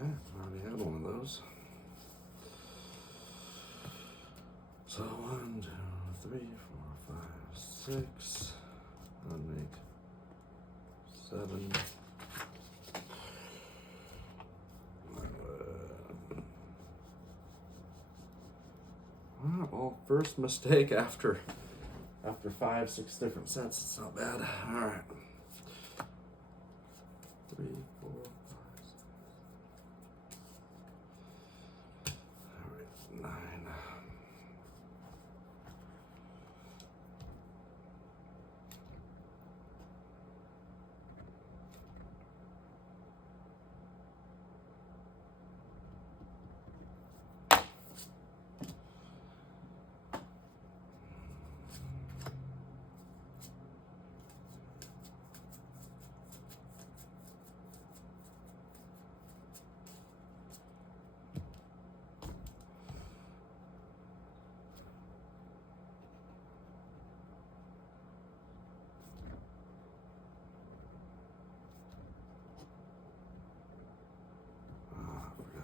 Okay, already had one of those. So 1, 2, 3, 4, 5, 6. I'd make 7. Well, first mistake after 5, 6 different sets. It's not bad. All right. 3, 4, 5, 6. All right, 9.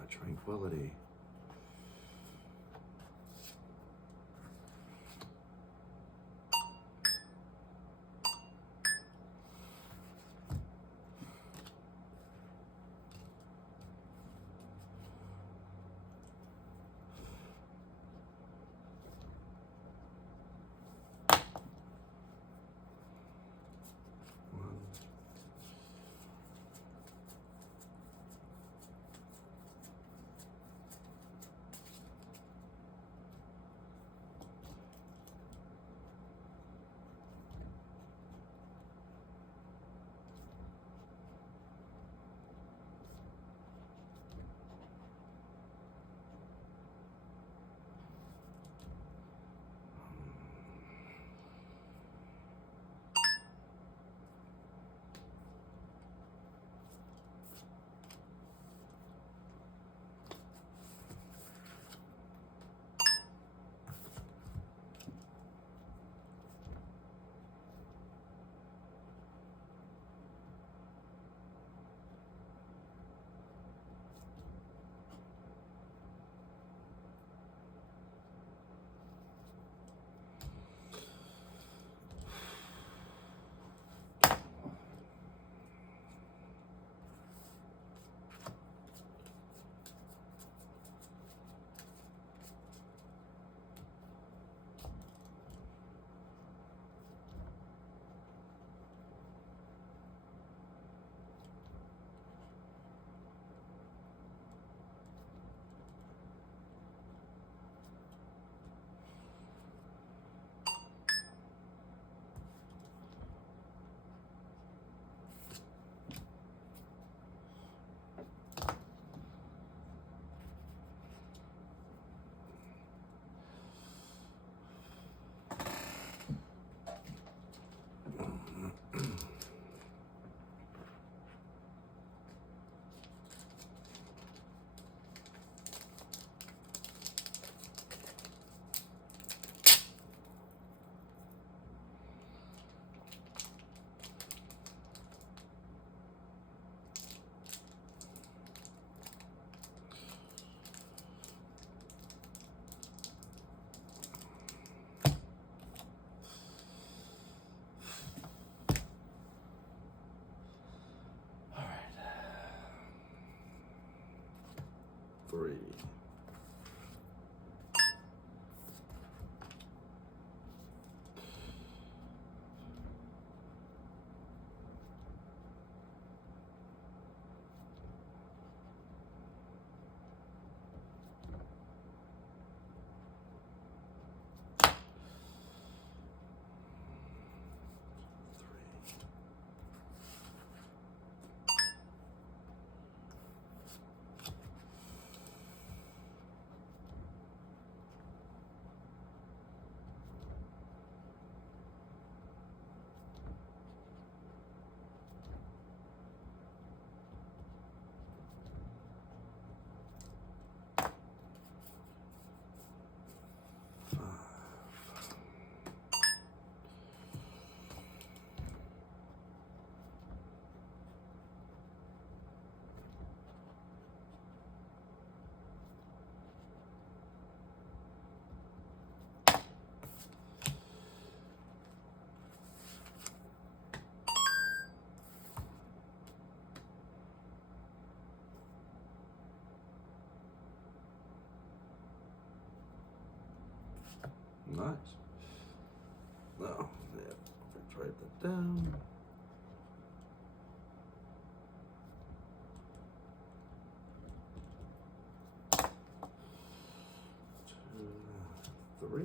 Tranquility. 3. Nice. Now, yeah, let's write that down. Two, 3.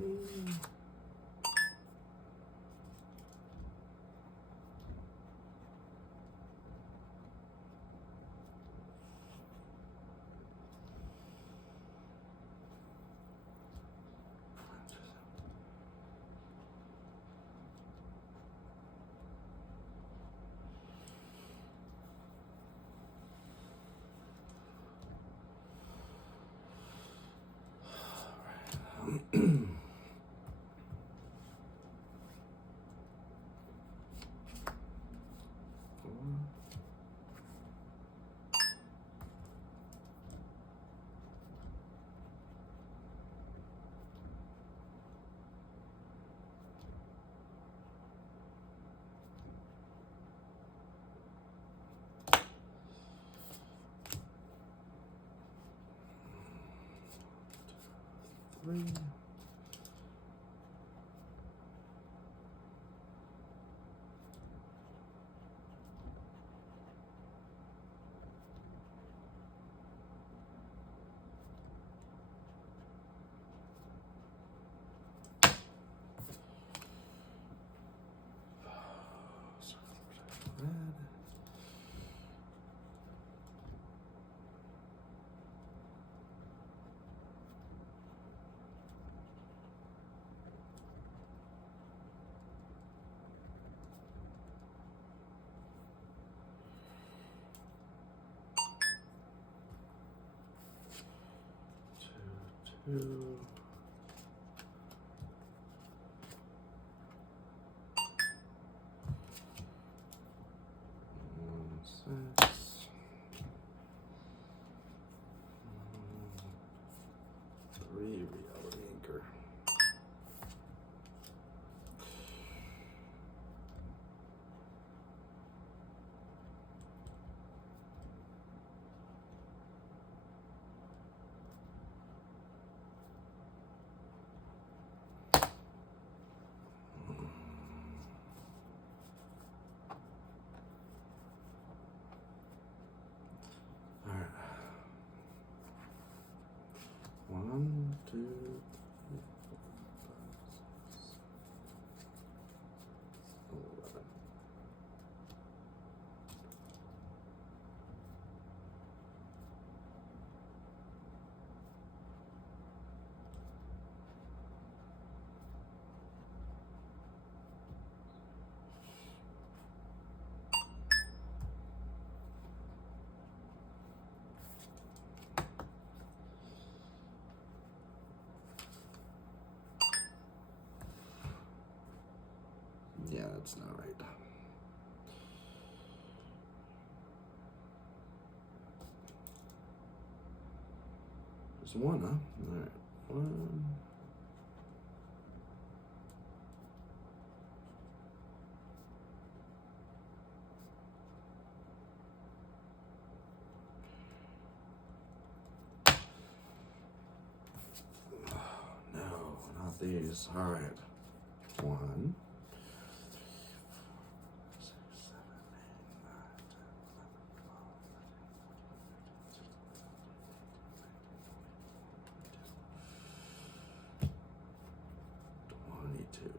Three. Red. Two. 6. 3 reality anchor. All right. 1, 2, 3, 4, 5, 6, 11. Yeah, that's not right. There's 1, huh? All right. 1. these. All right. 1, 6, 7, 8, 9, 10, 11, 12, 13, 22.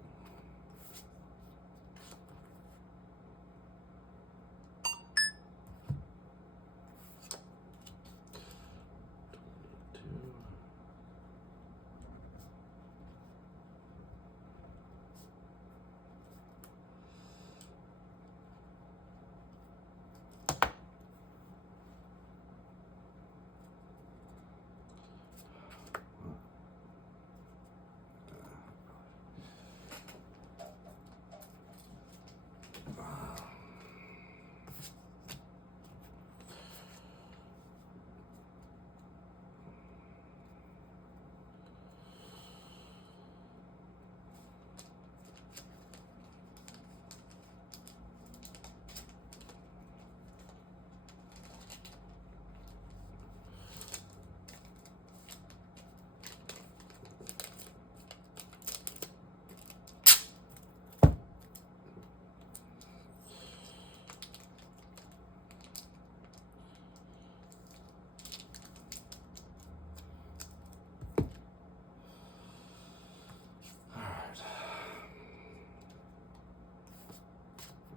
All right.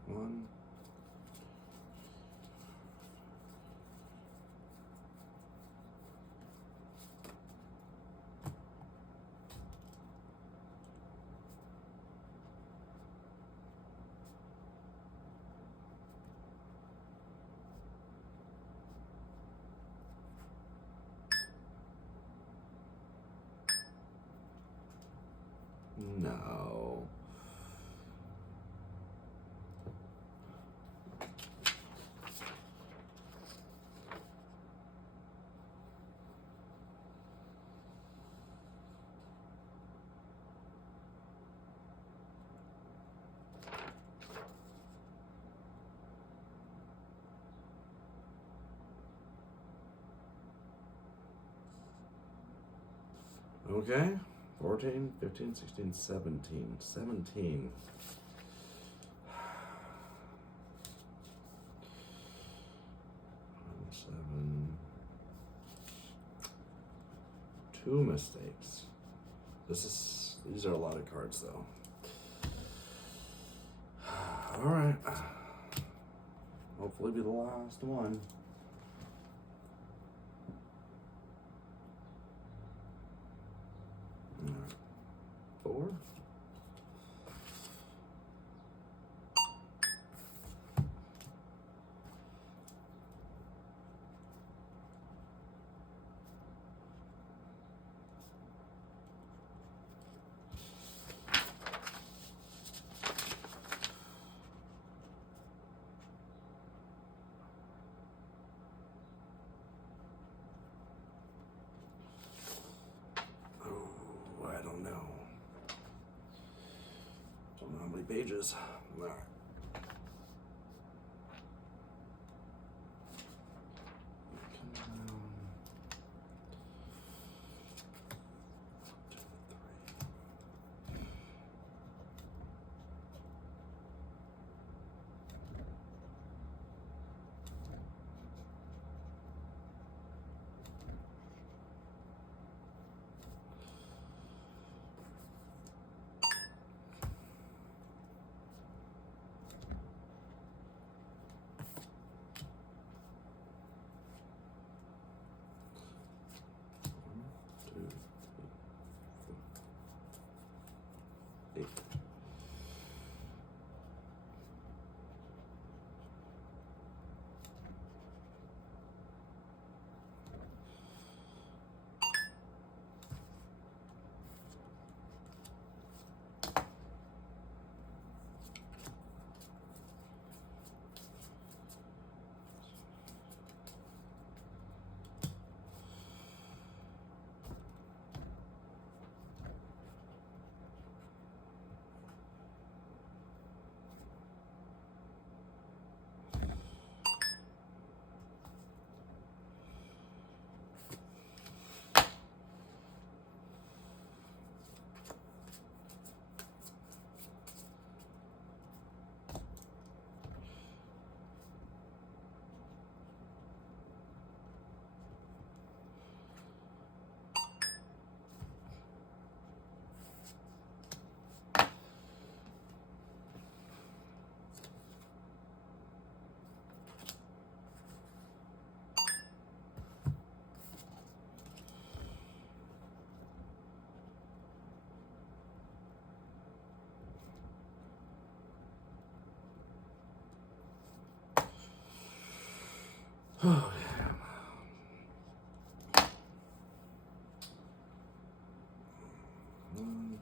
1. No. Okay. 14, 15, 16, 17. 17. 7. 2 mistakes. These are a lot of cards though. All right. Hopefully be the last one. All right. 4. I don't know. Don't know how many pages. All right.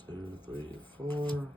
2, 3, 4.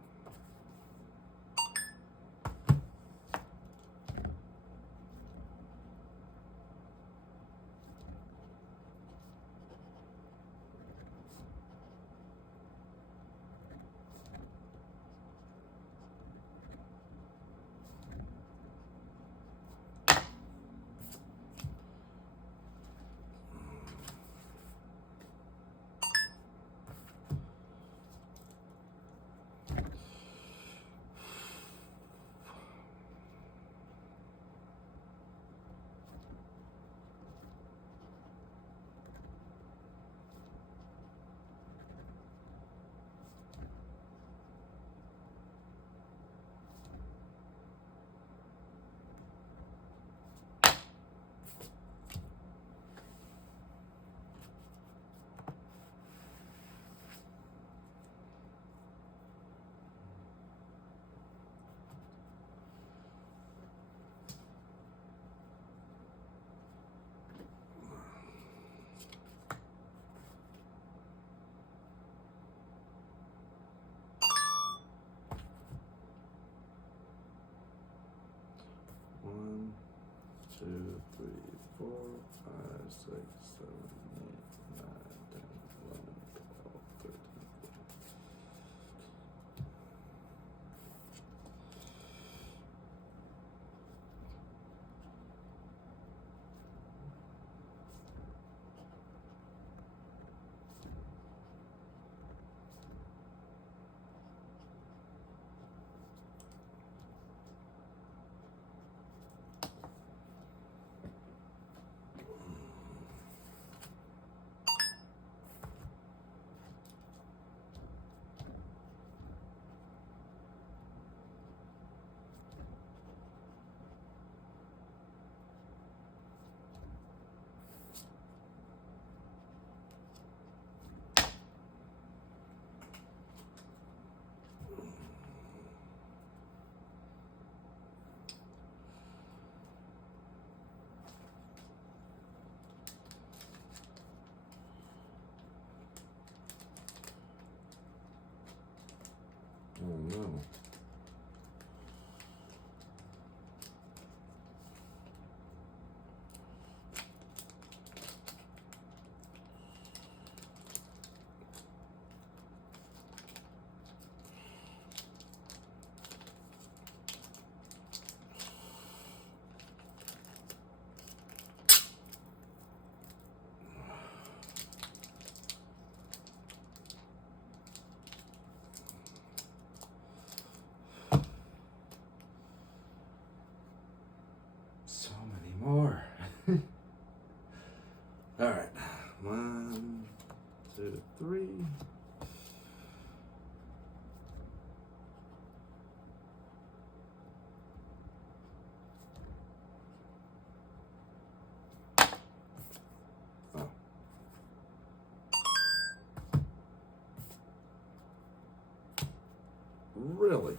One, 2, 3, 4, 5, 6, 7, 8, 9, 10, 11, 12, 13, 14. Oh no. So many more. All right. 1, 2, 3. 4. Really?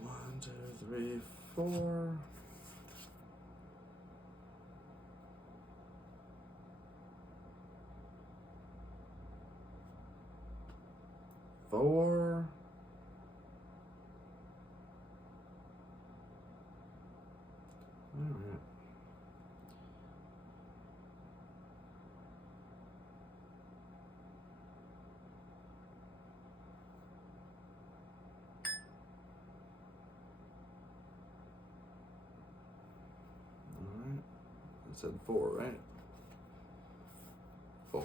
One, 2, 3, 4. 4. All right. I said 4, right? 4.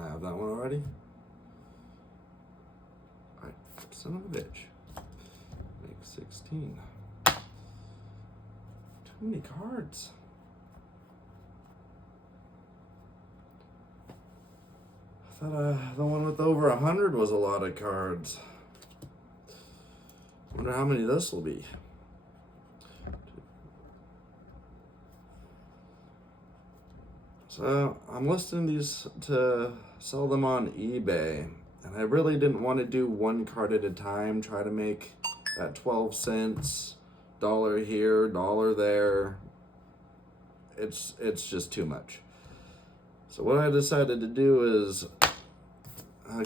I have that one already. Alright, son of a bitch. Make 16. Too many cards. I thought the one with over 100 was a lot of cards. Wonder how many this will be. So I'm listing these to sell them on eBay, and I really didn't want to do one card at a time, try to make that 12 cents, dollar here, dollar there. It's just too much. So what I decided to do is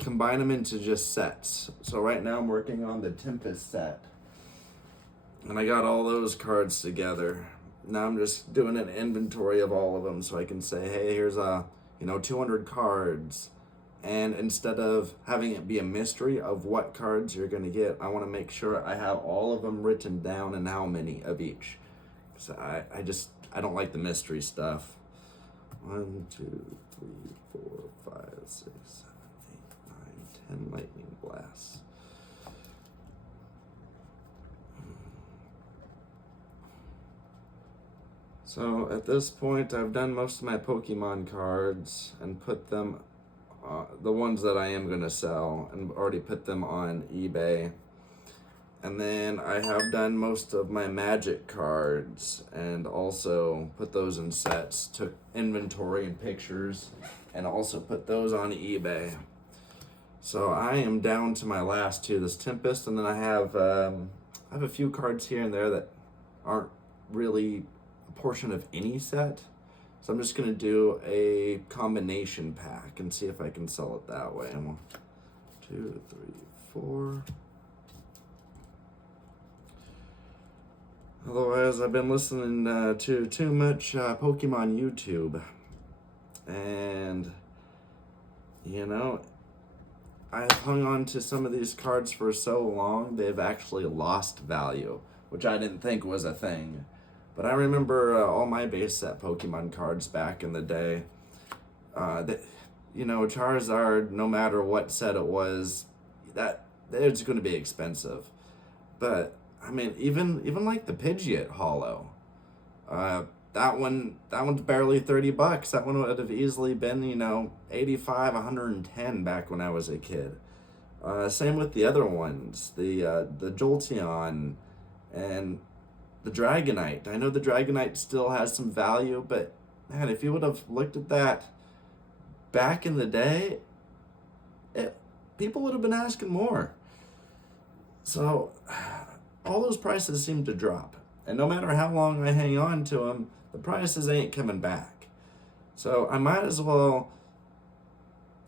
combine them into just sets. So right now I'm working on the Tempest set, and I got all those cards together. Now I'm just doing an inventory of all of them so I can say, hey, here's 200 cards. And instead of having it be a mystery of what cards you're gonna get, I wanna make sure I have all of them written down and how many of each. So I don't like the mystery stuff. 1, 2, 3, 4, 5, 6, 7, 8, 9, 10 lightning blasts. So at this point, I've done most of my Pokemon cards and put them, the ones that I am gonna sell, and already put them on eBay. And then I have done most of my Magic cards and also put those in sets, took inventory and pictures, and also put those on eBay. So I am down to my last two, this Tempest, and then I have a few cards here and there that aren't really portion of any set, so I'm just gonna do a combination pack and see if I can sell it that way. 1, 2, 3, 4. Otherwise, I've been listening to too much Pokemon YouTube, and I've hung on to some of these cards for so long they've actually lost value, which I didn't think was a thing. But I remember all my base set Pokemon cards back in the day. Charizard, no matter what set it was, that it's going to be expensive. But I mean, even like the Pidgeot Holo, that one's barely $30. That one would have easily been 85, 110 back when I was a kid. Same with the other ones, the Jolteon and the Dragonite. I know the Dragonite still has some value, but man, if you would have looked at that back in the day, people would have been asking more. So all those prices seem to drop. And no matter how long I hang on to them, the prices ain't coming back. So I might as well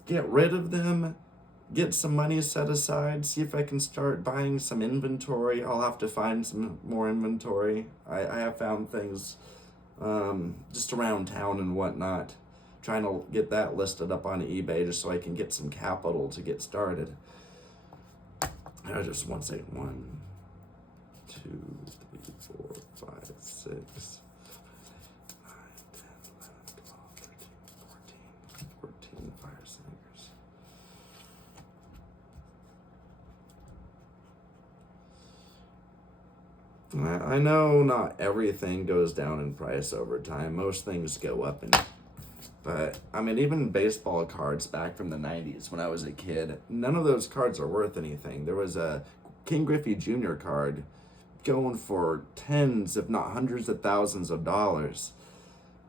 get rid of them, get some money set aside, see if I can start buying some inventory. I'll have to find some more inventory. I have found things just around town and whatnot, trying to get that listed up on eBay just so I can get some capital to get started. Just 1 second. 1, 2, 3, 4, 5, 6, 9, 10, 11, 12, 13, 14 fire singers. I know not everything goes down in price over time. Most things go up but I mean, even baseball cards back from the 90s when I was a kid, none of those cards are worth anything. There was a King Griffey Jr. card going for tens, if not hundreds of thousands of dollars.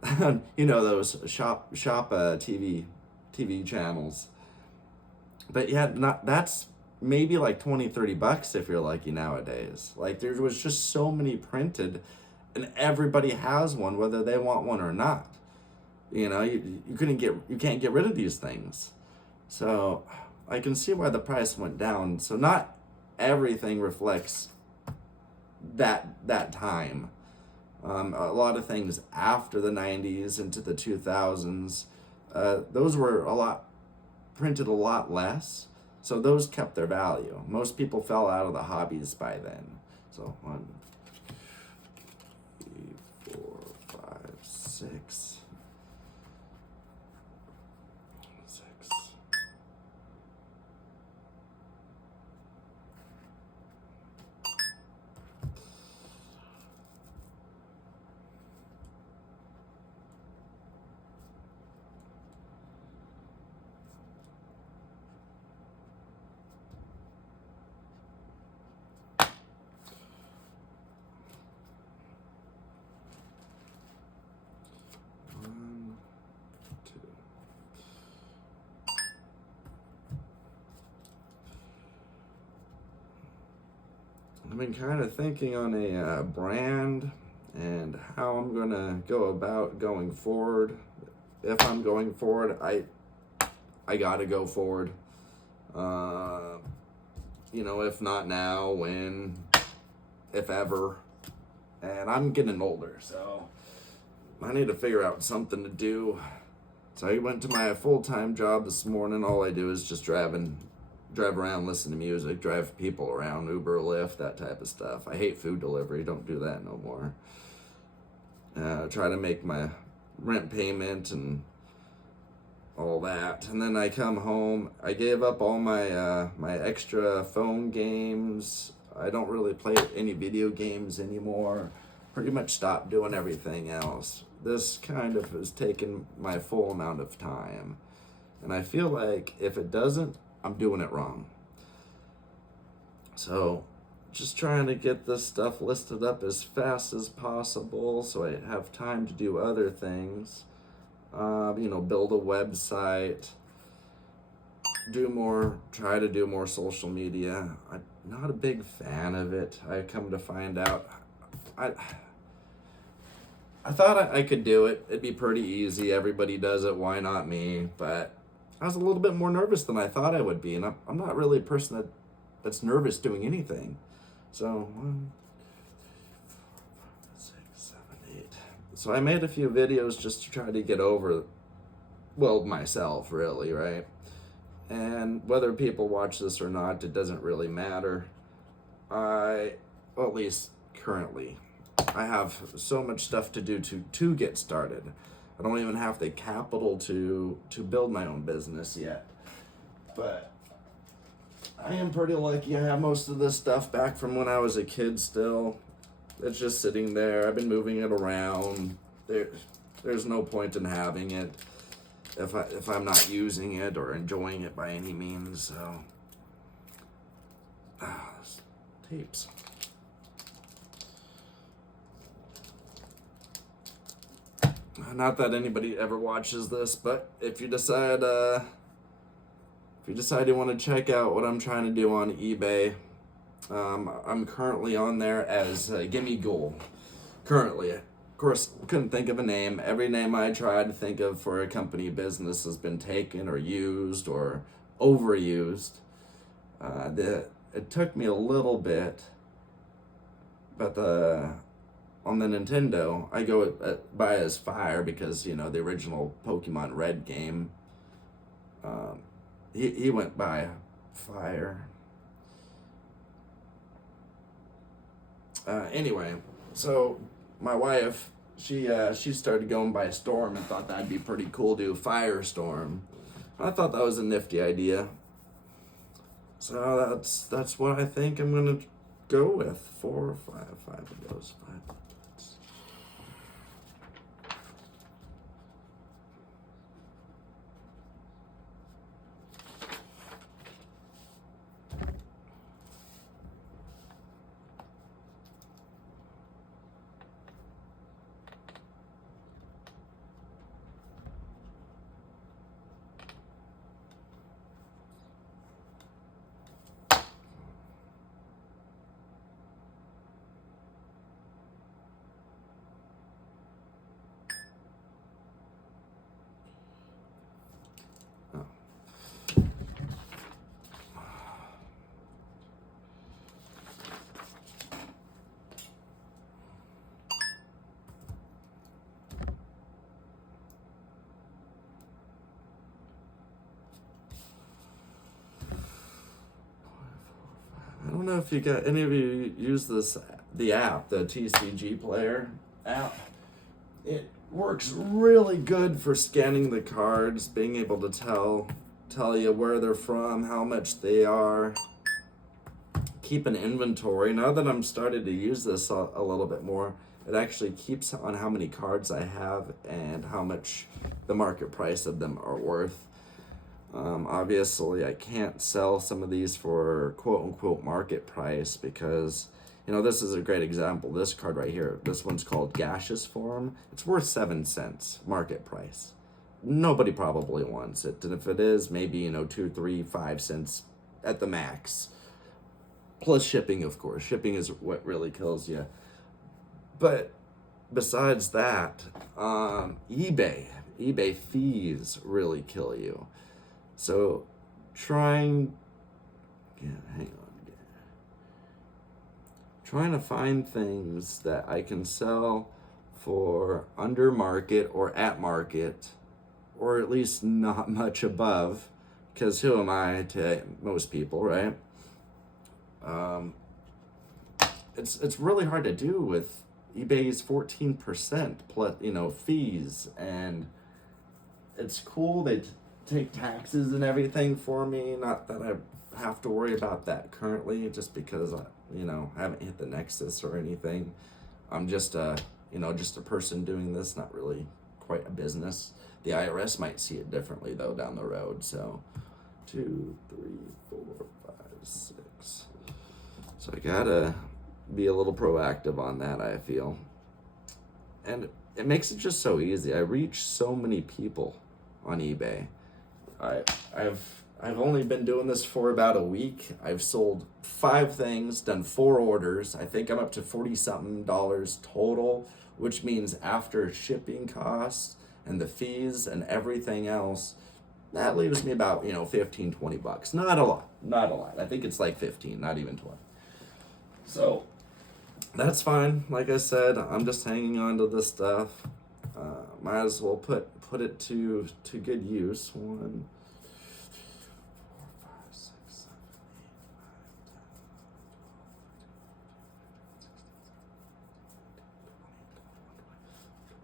Those shop TV channels. But yeah, that's maybe like $20-$30 if you're lucky nowadays. Like, there was just so many printed, and everybody has one, whether they want one or not. You can't get rid of these things. So I can see why the price went down. So not everything reflects that time. A lot of things after the 90s into the 2000s, those were printed a lot less. So those kept their value. Most people fell out of the hobbies by then. So 1, 3, 4, 5, 6. 6. I've been kind of thinking on a brand and how I'm gonna go about going forward. If I'm going forward, I gotta go forward. If not now, when, if ever. And I'm getting older, so I need to figure out something to do. So I went to my full-time job this morning. All I do is just drive around, listen to music, drive people around, Uber, Lyft, that type of stuff. I hate food delivery. Don't do that no more. Try to make my rent payment and all that. And then I come home. I gave up all my my extra phone games. I don't really play any video games anymore. Pretty much stopped doing everything else. This kind of has taken my full amount of time. And I feel like if it doesn't, I'm doing it wrong. So just trying to get this stuff listed up as fast as possible so I have time to do other things. Build a website, try to do more social media. I'm not a big fan of it. I come to find out, I thought I could do it. It'd be pretty easy. Everybody does it. Why not me? But I was a little bit more nervous than I thought I would be. And I'm not really a person that's nervous doing anything. So, 1, 6, 7, 8. So I made a few videos just to try to get over, myself, really, right? And whether people watch this or not, it doesn't really matter. At least currently, I have so much stuff to do to get started. I don't even have the capital to build my own business yet. But I am pretty lucky. I have most of this stuff back from when I was a kid still. It's just sitting there. I've been moving it around. There's no point in having it if I'm not using it or enjoying it by any means. So, tapes. Not that anybody ever watches this, but if you decide you want to check out what I'm trying to do on eBay, I'm currently on there as Gimmighoul. Currently, of course, couldn't think of a name. Every name I tried to think of for a company business has been taken or used or overused. It took me a little bit, but on the Nintendo, I go by as Fire because, the original Pokemon Red game, he went by Fire. Anyway, so my wife, she started going by Storm and thought that'd be pretty cool to do Firestorm. I thought that was a nifty idea. So that's what I think I'm gonna go with. 4 or 5 of those 5. I don't know if any of you use the app, the TCG Player app. It works really good for scanning the cards, being able to tell you where they're from, how much they are, keep an inventory. Now that I'm starting to use this a little bit more, it actually keeps on how many cards I have and how much the market price of them are worth. Obviously, I can't sell some of these for quote-unquote market price because, this is a great example. This card right here, this one's called Gaseous Form. It's worth 7 cents market price. Nobody probably wants it. And if it is, maybe, 2, 3, 5 cents at the max. Plus shipping, of course. Shipping is what really kills you. But besides that, eBay fees really kill you. So trying, yeah, hang on. Trying to find things that I can sell for under market or at market, or at least not much above, because who am I to most people, right? Um, it's really hard to do with eBay's 14% plus, fees, and it's cool they take taxes and everything for me. Not that I have to worry about that currently, just because I haven't hit the nexus or anything. I'm just a person doing this, not really quite a business. The IRS might see it differently though down the road. So 2, 3, 4, 5, 6. So I gotta be a little proactive on that, I feel. And it makes it just so easy. I reach so many people on eBay. I've only been doing this for about a week. I've sold 5 things, done 4 orders. I think I'm up to $40-something total, which means after shipping costs and the fees and everything else, that leaves me about, $15-20. Not a lot. I think it's like 15, not even 20. So that's fine. Like I said, I'm just hanging on to this stuff. Might as well put it to good use. 1, 4, 5, 6, 7, 8, 9, 10,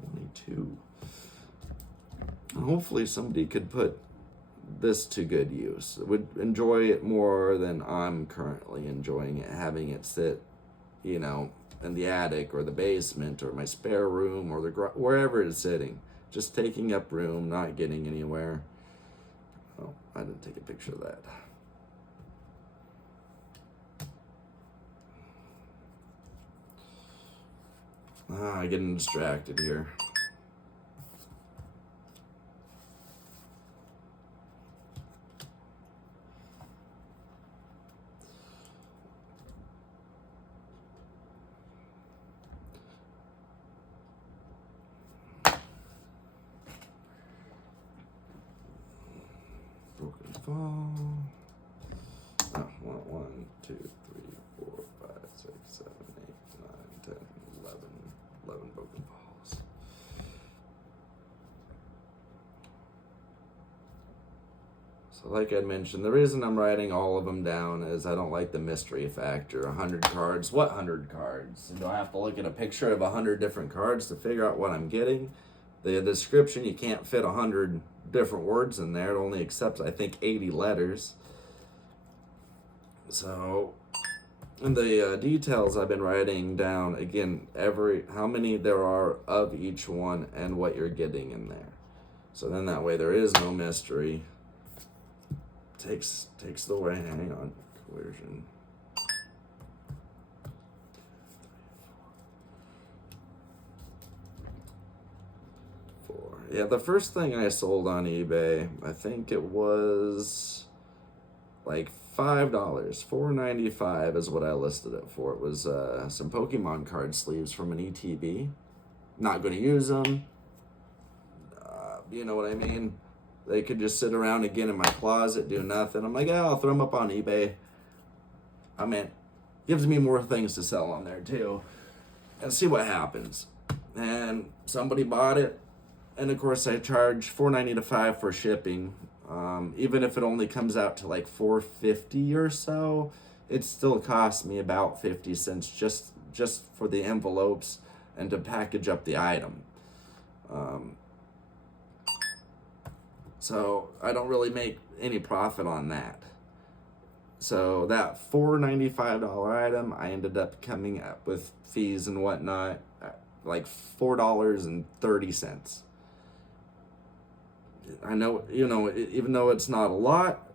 11, 12, 22. Hopefully somebody could put this to good use. Would enjoy it more than I'm currently enjoying it, having it sit, in the attic or the basement or my spare room or wherever it's sitting, just taking up room, not getting anywhere. Oh, I didn't take a picture of that. I'm getting distracted here. Broken fall. Oh, 1, 2, 3, 4, 5, 6, 7, 8, 9, 10, 11 broken falls. So like I mentioned, the reason I'm writing all of them down is I don't like the mystery factor. 100 cards. What 100 cards? Do I have to look at a picture of 100 different cards to figure out what I'm getting? The description, you can't fit 100 different words in there. It only accepts, I think, 80 letters. So, in the details, I've been writing down, again, how many there are of each one and what you're getting in there. So then that way there is no mystery. Takes the way, hang on, coercion. Yeah, the first thing I sold on eBay, I think it was like $5, $4.95 is what I listed it for. It was some Pokemon card sleeves from an ETB. Not going to use them. You know what I mean? They could just sit around again in my closet, do nothing. I'm like, yeah, I'll throw them up on eBay. I mean, gives me more things to sell on there too, and see what happens. And somebody bought it. And of course, I charge $4.90 to $5 for shipping. Even if it only comes out to like $4.50 or so, it still costs me about 50 cents just for the envelopes and to package up the item. So I don't really make any profit on that. So that $4.95 item, I ended up coming up with fees and whatnot, like $4.30. I know, even though it's not a lot,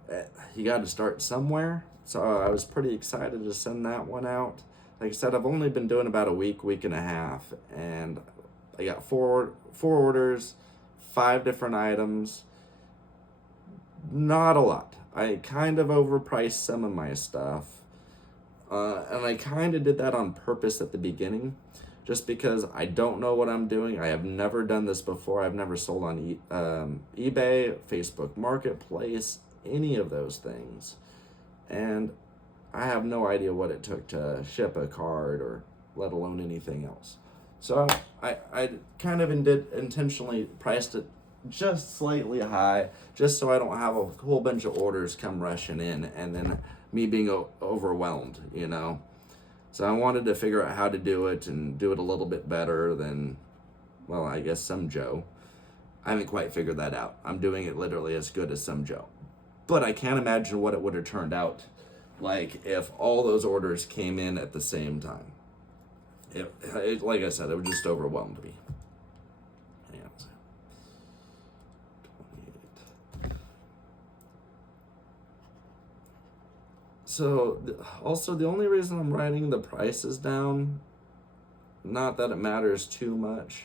you got to start somewhere. So I was pretty excited to send that one out. Like I said, I've only been doing about a week and a half, and I got four orders, 5 different items. Not a lot. I kind of overpriced some of my stuff. And I kind of did that on purpose at the beginning, just because I don't know what I'm doing. I have never done this before. I've never sold on eBay, Facebook Marketplace, any of those things. And I have no idea what it took to ship a card or let alone anything else. So I kind of intentionally priced it just slightly high, just so I don't have a whole bunch of orders come rushing in and then me being overwhelmed, you know. So I wanted to figure out how to do it and do it a little bit better than, well, I guess some Joe. I haven't quite figured that out. I'm doing it literally as good as some Joe. But I can't imagine what it would have turned out like if all those orders came in at the same time. Like I said, it just overwhelmed me. Hang on a second. 28. So, also, the only reason I'm writing the prices down, not that it matters too much,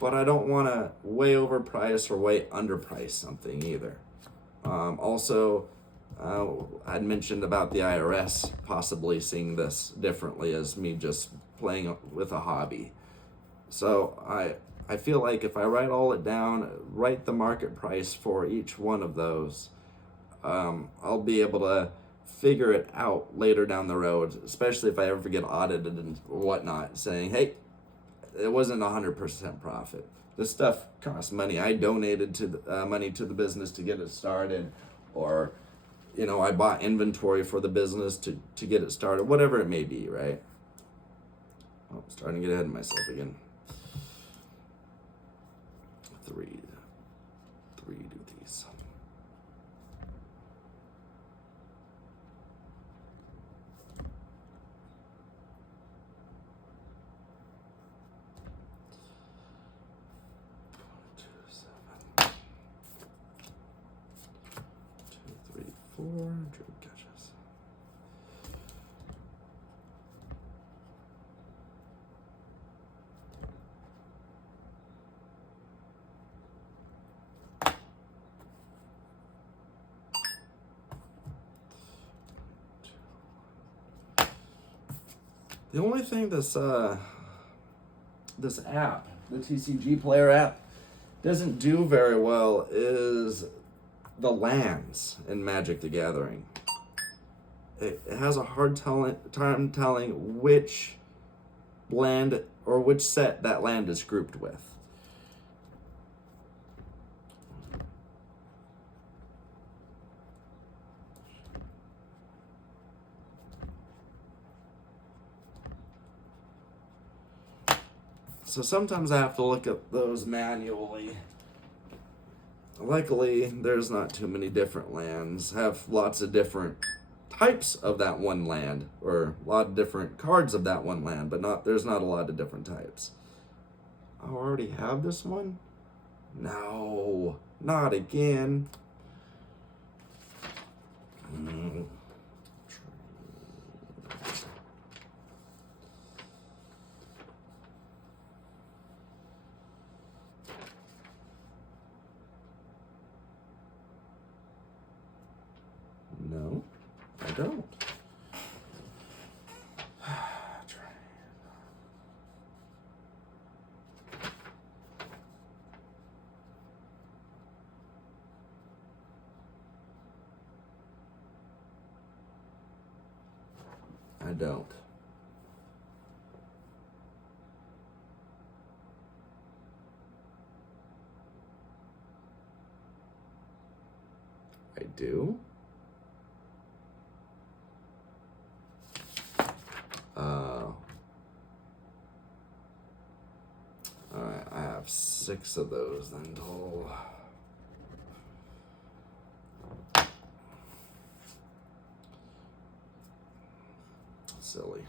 but I don't want to way overprice or way underprice something either. Also, I'd mentioned about the IRS possibly seeing this differently as me just playing with a hobby. So I feel like if I write all it down, write the market price for each one of those, I'll be able to figure it out later down the road, especially if I ever get audited and whatnot, saying, hey, it wasn't 100% profit. This stuff costs money. I donated to the, money to the business to get it started, or, you know, I bought inventory for the business to get it started, whatever it may be, right? Oh, I'm starting to get ahead of myself again. Three do these. Four dream catches. The only thing this app, the TCG Player app, doesn't do very well is the lands in Magic the Gathering. It has a hard time telling which land or which set that land is grouped with. So sometimes I have to look at those manually. Luckily, there's not too many different lands. Have lots of different types of that one land, or a lot of different cards of that one land, but there's not a lot of different types. Oh, I already have this one? No, not again. No, I don't. I don't. I do. Alright, I have 6 of those then total. Silly.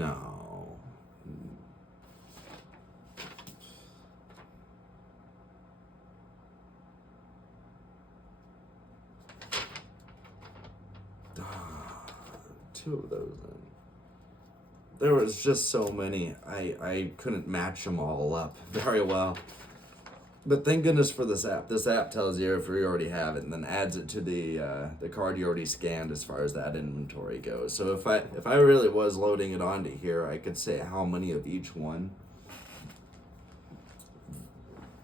No. Two of those then. There was just so many. I couldn't match them all up very well. But thank goodness for this app. This app tells you if you already have it, and then adds it to the card you already scanned as far as that inventory goes. So if I really was loading it onto here, I could say how many of each one.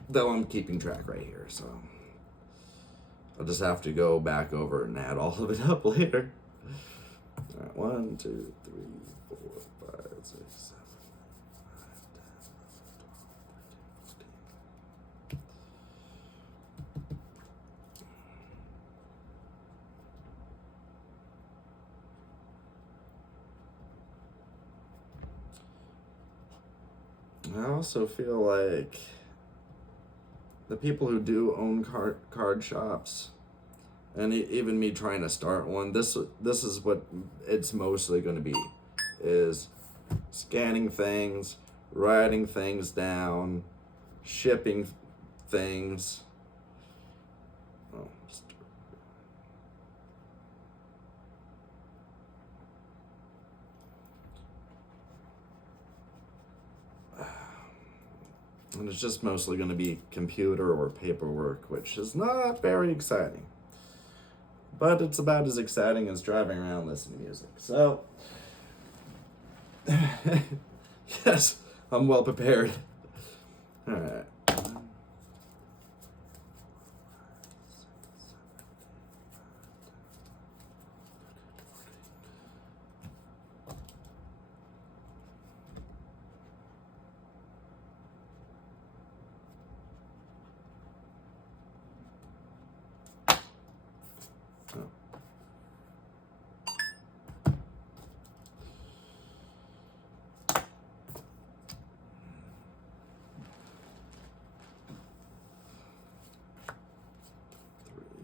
Though I'm keeping track right here, so I'll just have to go back over and add all of it up later. All right, 1, 2, 3, 4, 5, 6, 7, 8, 9, 10, 11, 12, 13, 14. I also feel like the people who do own card shops, and even me trying to start one, this is what it's mostly going to be, is scanning things, writing things down, shipping things. Oh, and it's just mostly going to be computer or paperwork, which is not very exciting. But it's about as exciting as driving around listening to music. So, yes, I'm well prepared. All right.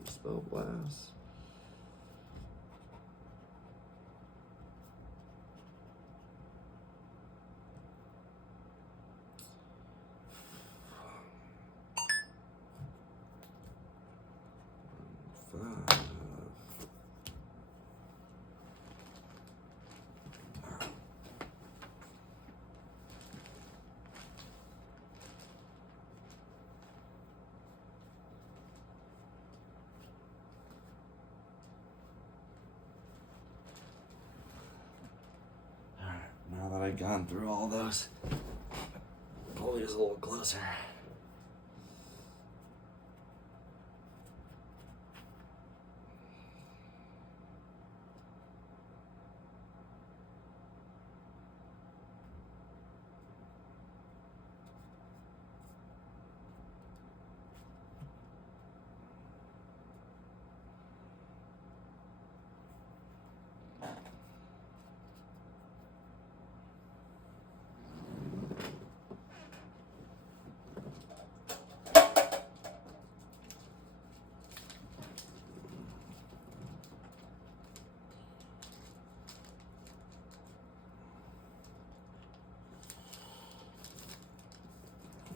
Spell blast. Five. Now that I've gone through all those, pull these a little closer.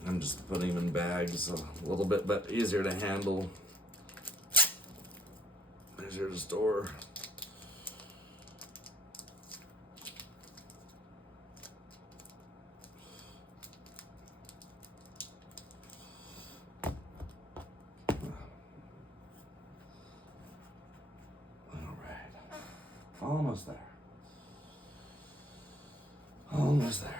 I'm just putting them in bags, a little bit but easier to handle, easier to store. All right, almost there. Almost there.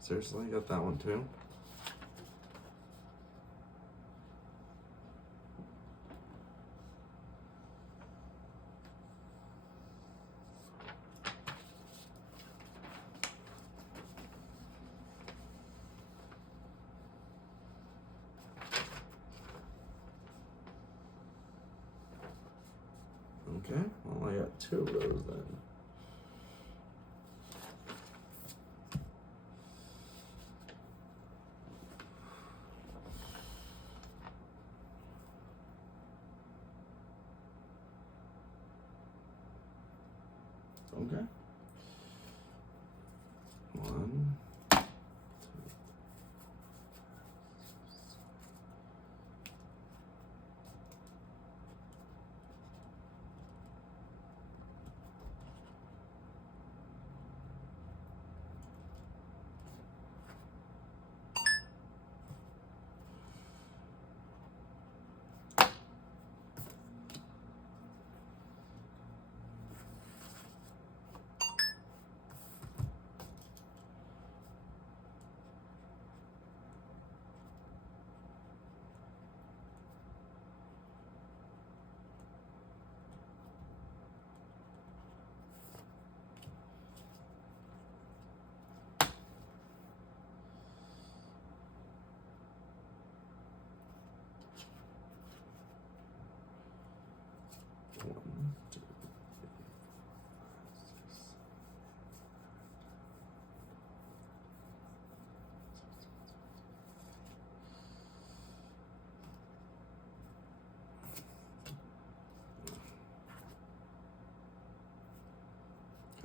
Seriously, I got that one too. Okay, well, I got 2 of those then. Okay. 1, 2. One, two, six.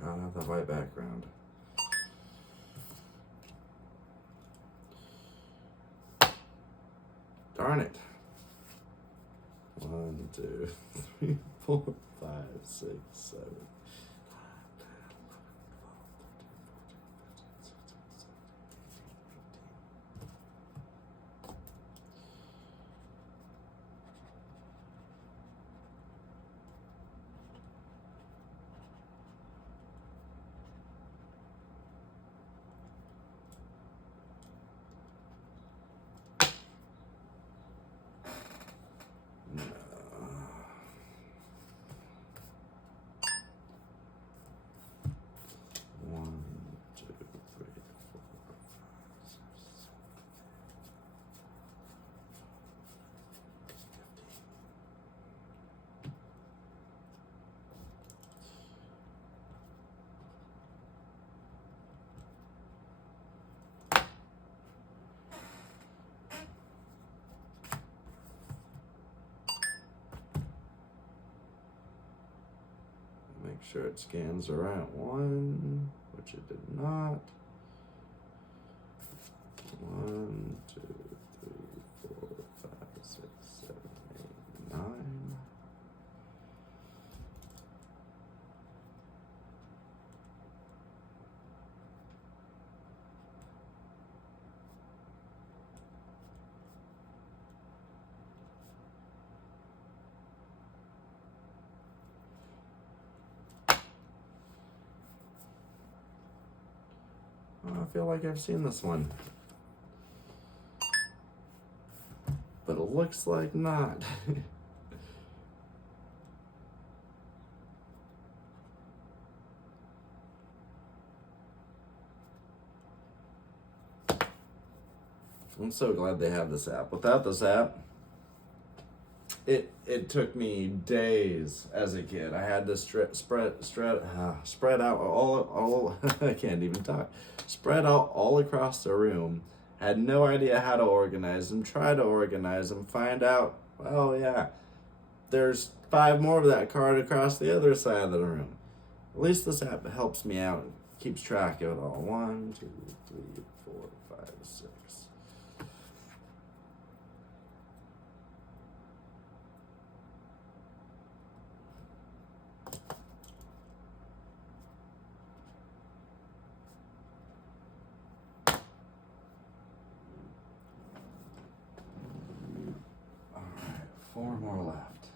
Gotta have the white background. Darn it. 1, 2, 3, 4, 5, 6, 7. Make sure it scans the right one, which it did not. 1, 2, 3, 4, 5, 6, 7, 8, 9. I feel like I've seen this one, but it looks like not. I'm so glad they have this app. Without this app, it took me days as a kid. I had to spread out all I can't even talk. Spread out all across the room. Had no idea how to organize them. Try to organize them. Find out, well, yeah, there's 5 more of that card across the other side of the room. At least this app helps me out. Keeps track of it all. 1, 2, 3, 4, 5, 6. All right, 4 more left.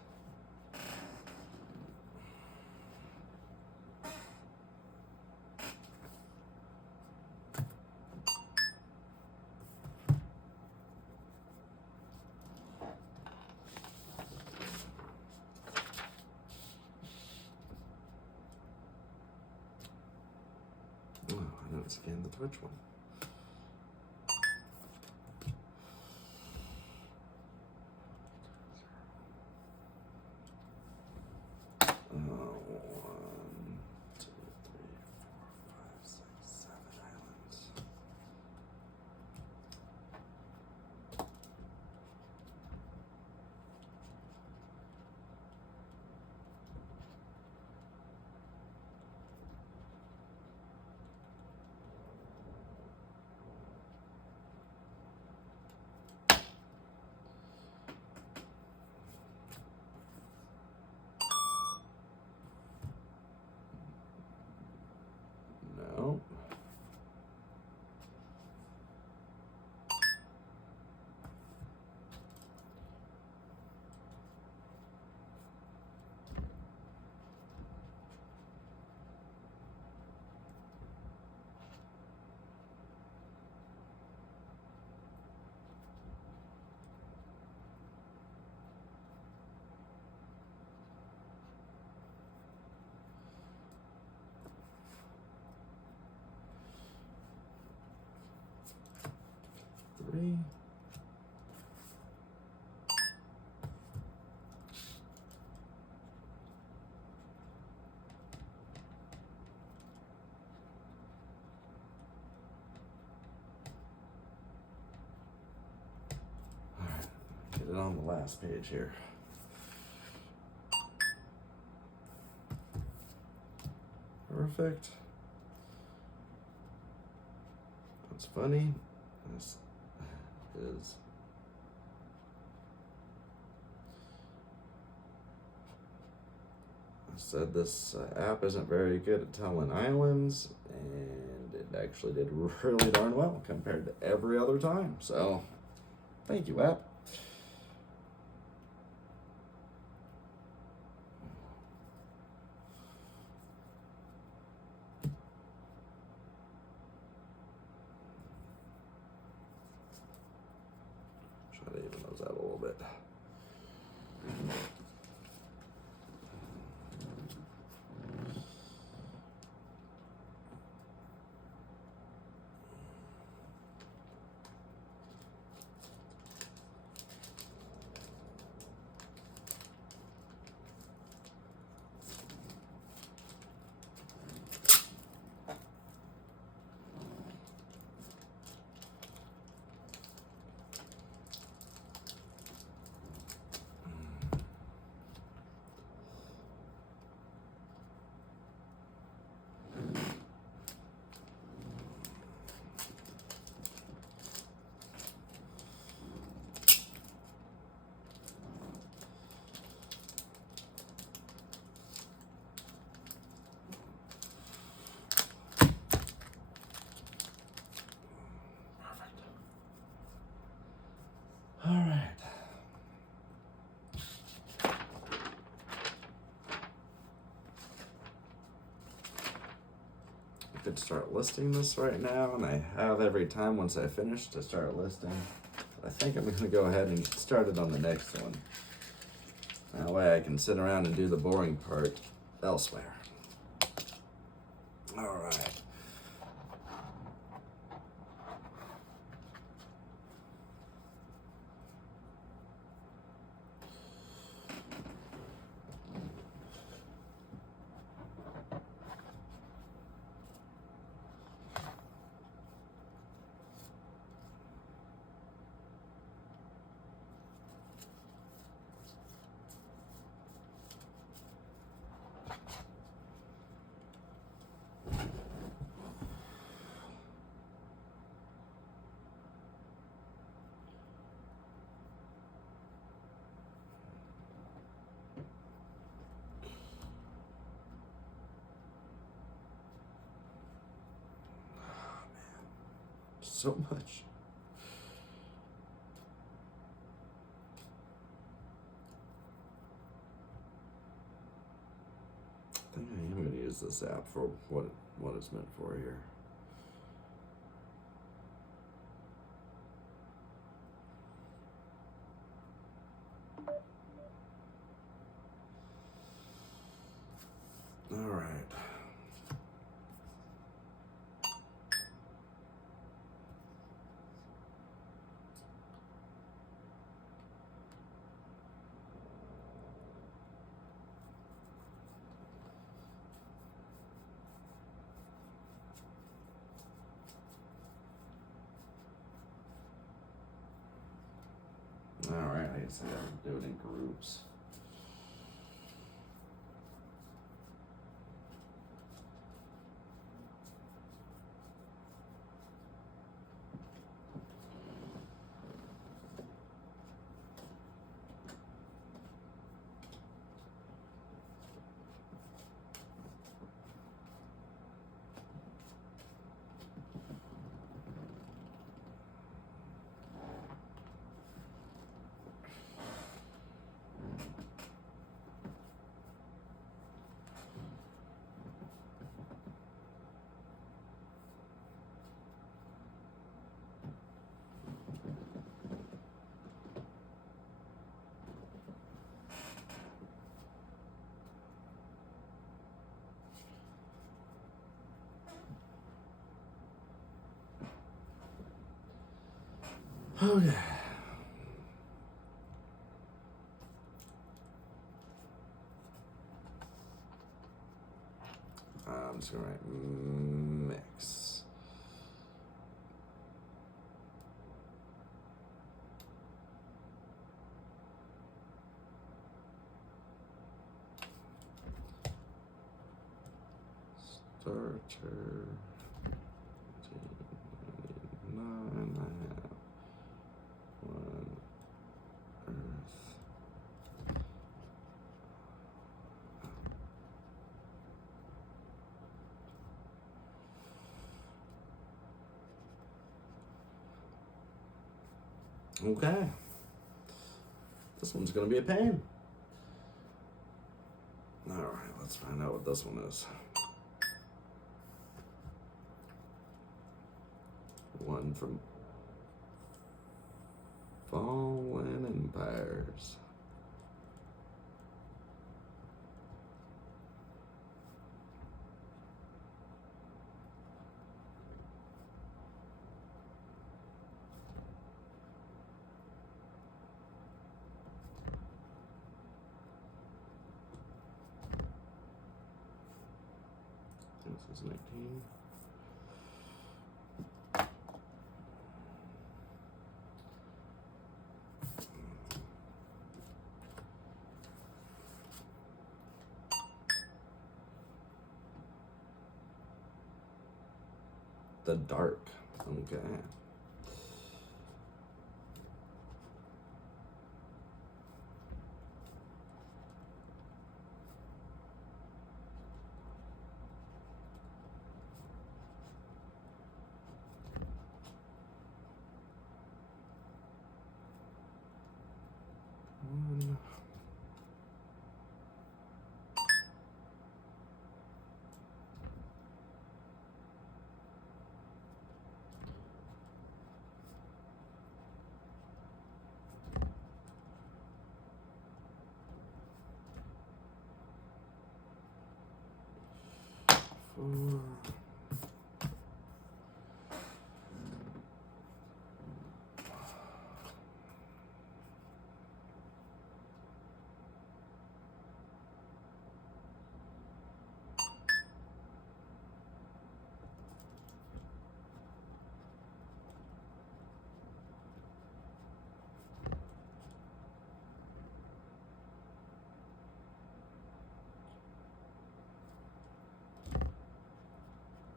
Oh, I didn't scan the Twitch one. on the last page here. Perfect. What's funny is I said this app isn't very good at telling islands, and it actually did really darn well compared to every other time. So, thank you, app. Try to even those out a little bit. All right. I could start listing this right now, and I have every time once I finish to start listing. I think I'm going to go ahead and get started on the next one. That way I can sit around and do the boring part elsewhere. All right. So much. I think I am going to use this app for what it's meant for here. All right. All right, I guess I gotta do it in groups. Okay. I'm just gonna write mix. Starter. 9. I have 1 Earth. Okay. This one's going to be a pain. All right, let's find out what this one is. 1 from Fallen Empires. This is 19. The Dark. Okay. One. Four.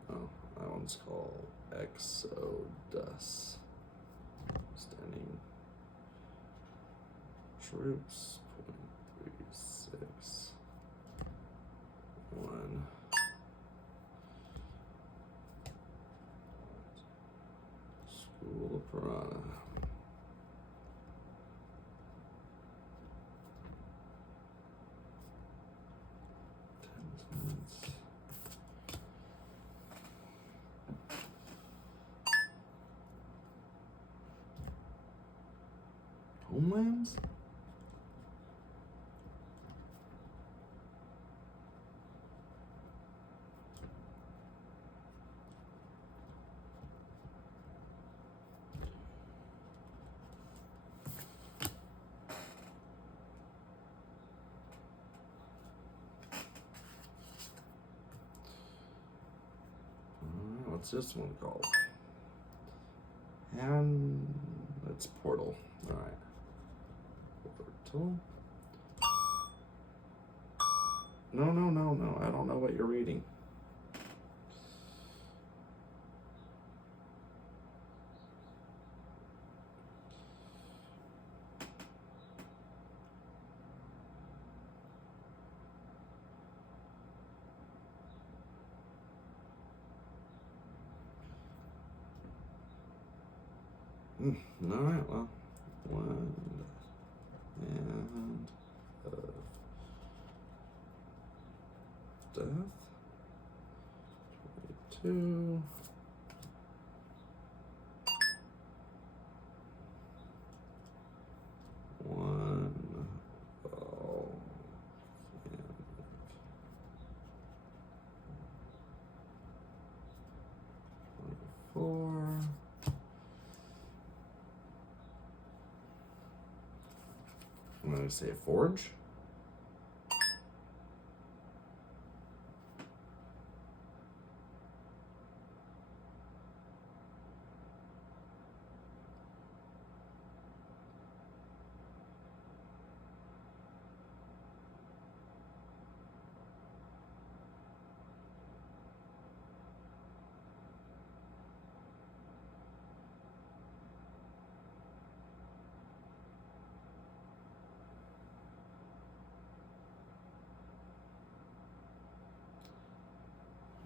Oh, that one's called Exodus. Standing troops. 0.36. 1. School of Piranha. Homelands? What's this one called? And it's Portal. All right. Portal. No. I don't know what you're reading. All right, well, 1 and death. 22. One. Oh. 24. I'm going to say Forge.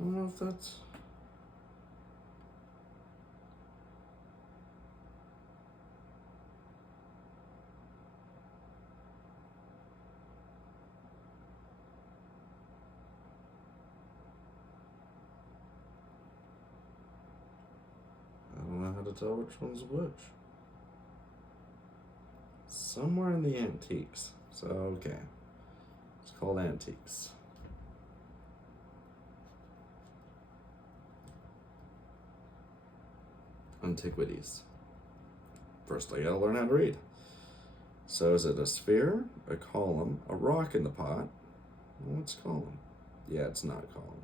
I don't know if that's... I don't know how to tell which one's which. Somewhere in the antiques. So, okay. It's called antiques. Antiquities. First, I gotta learn how to read. So, is it a sphere, a column, a rock in the pot? What's column? Yeah, it's not column.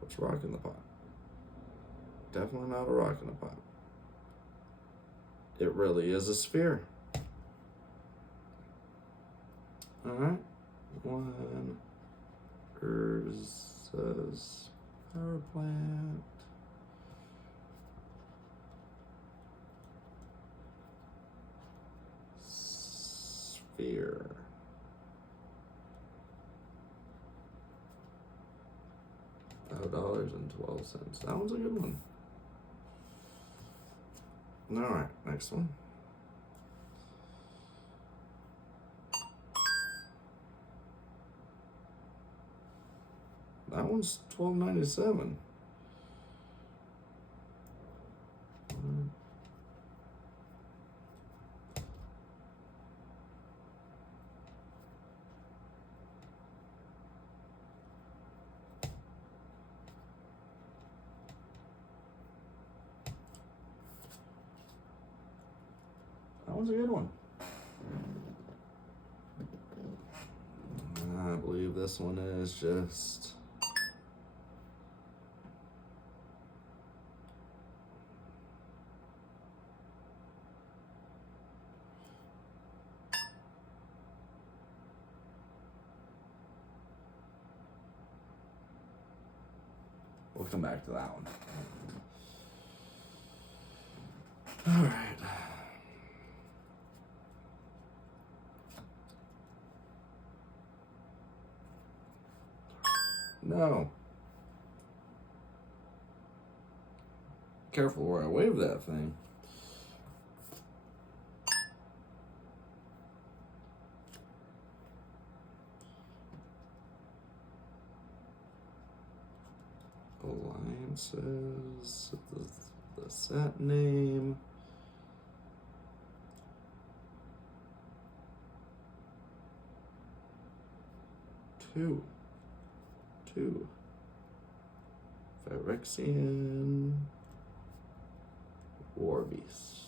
What's rock in the pot? Definitely not a rock in the pot. It really is a sphere. Alright. One. Urza's power plant. Sphere. $5.12. That one's a good one. Alright, next one. That one's $12.97. That one's a good one. I believe this one is just... We'll come back to that one. All right. No. Careful where I wave that thing. Alliances, the set name. Two. Phyrexian War Beast.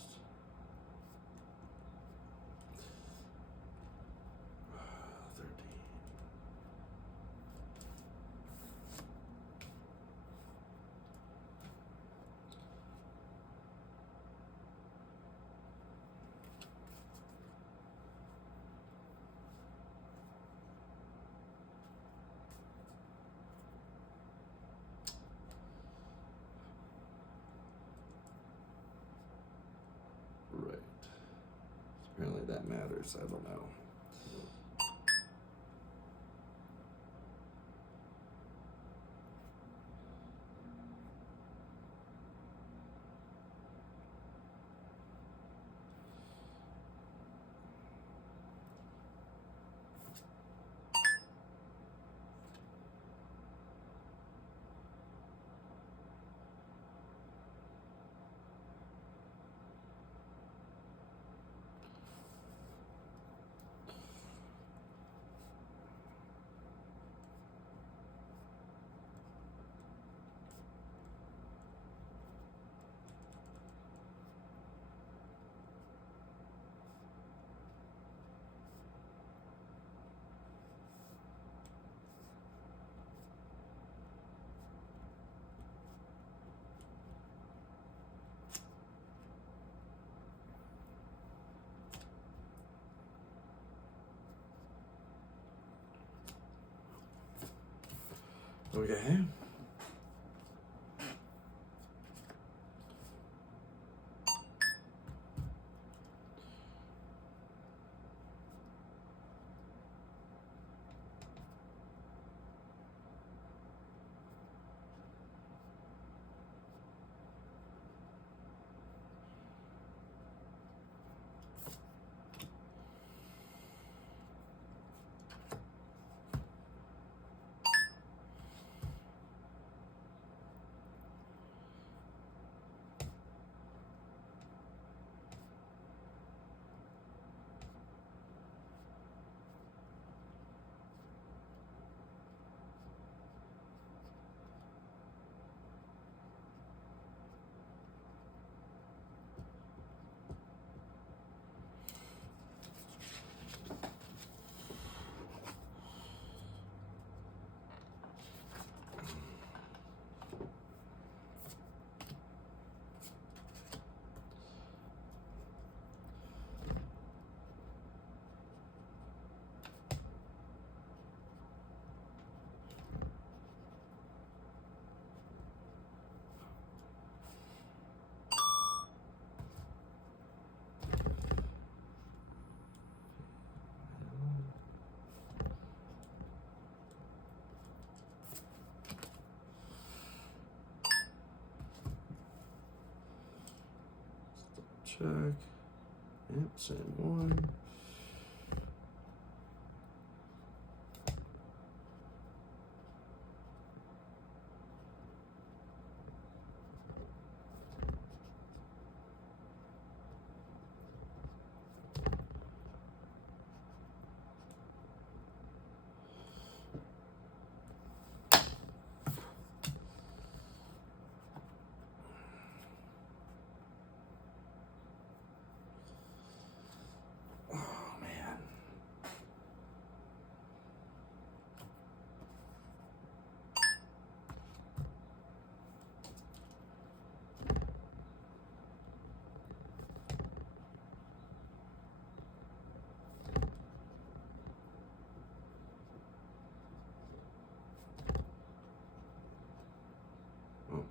Right. Apparently that matters. I don't know. Okay. check. Yep, same one. Oh man. Oh.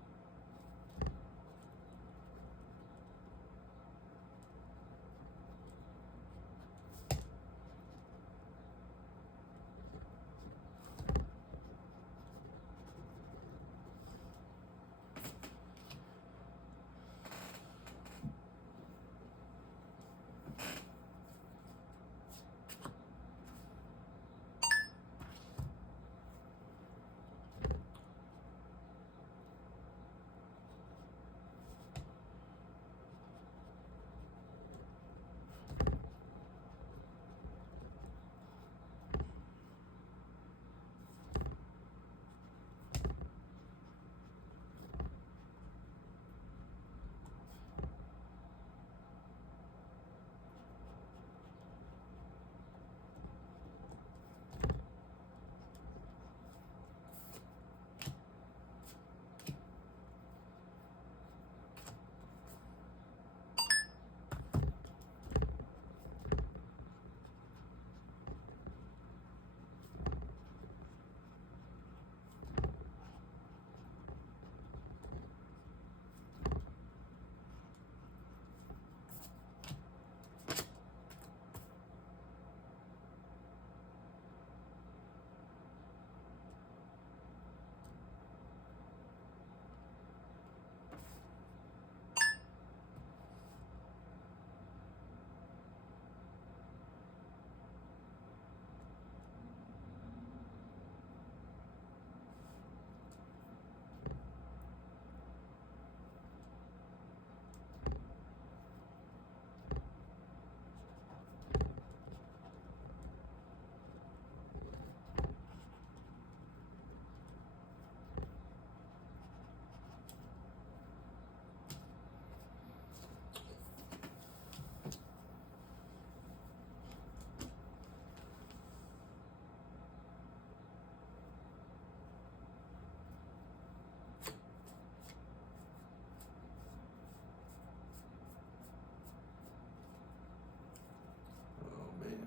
Oh man.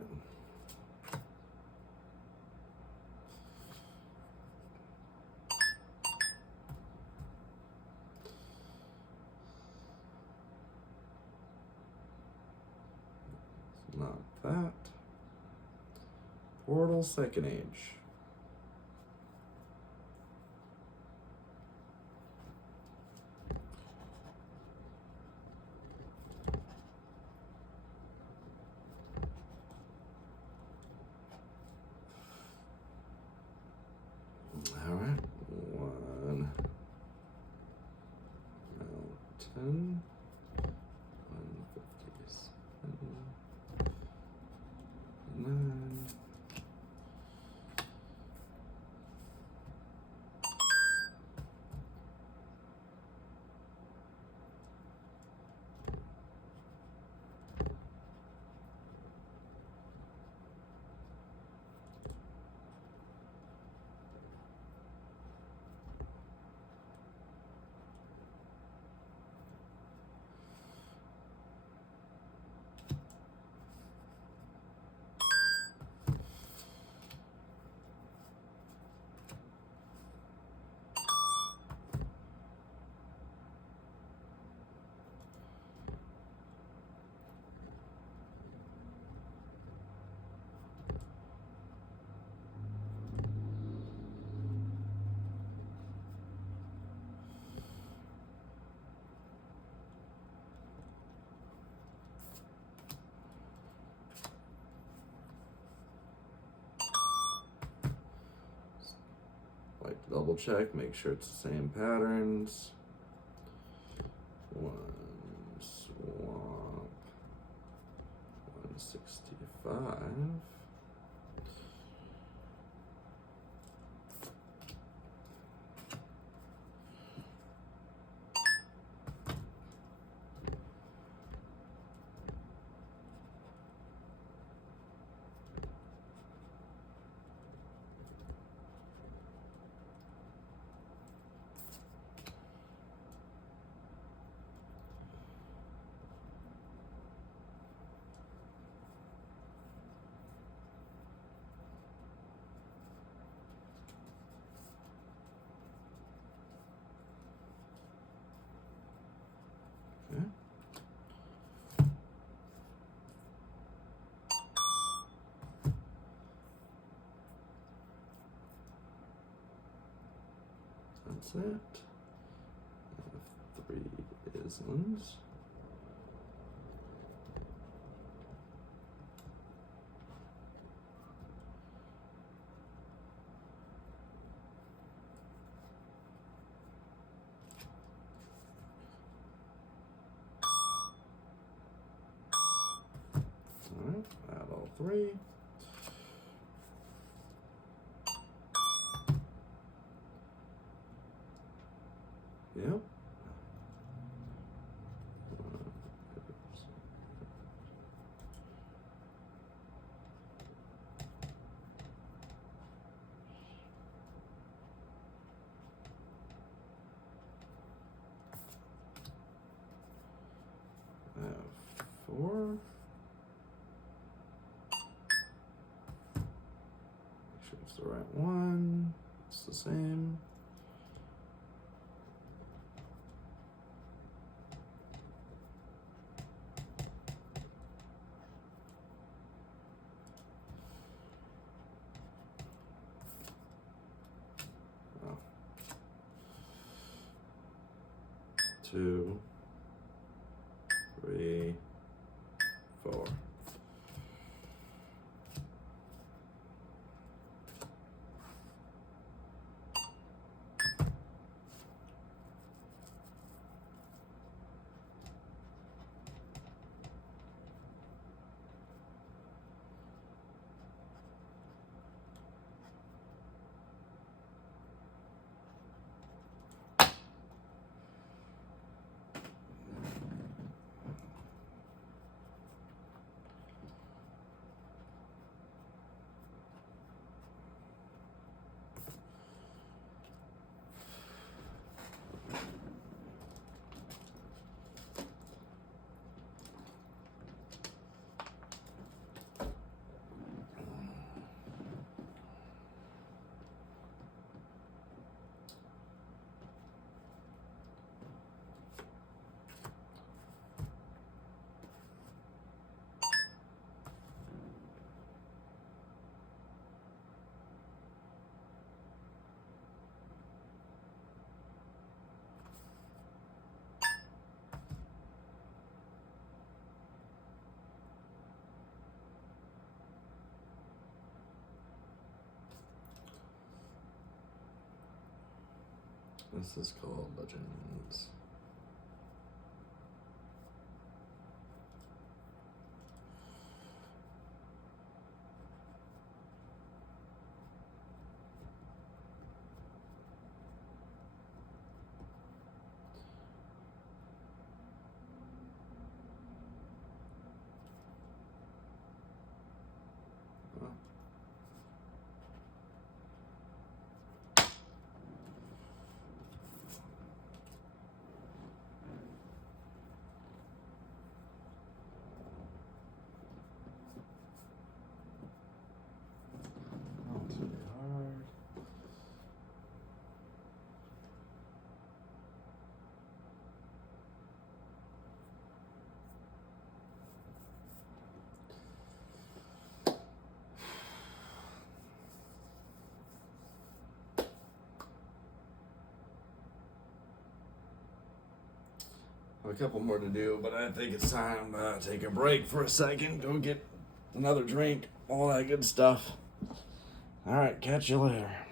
Not that. Portal Second Age. All right. 1 mountain. 157. 9. Double check, make sure it's the same patterns. One swap, 165. Okay. That's it. I have 3 Islams. All right, add all 3. Yep. I have 4. Make sure it's the right one. It's the same. Oh. 2, 3, 4. This is called Legends. Oh. That's really hard. A couple more to do, but I think it's time to take a break for a second, go get another drink, all that good stuff. All right, catch you later.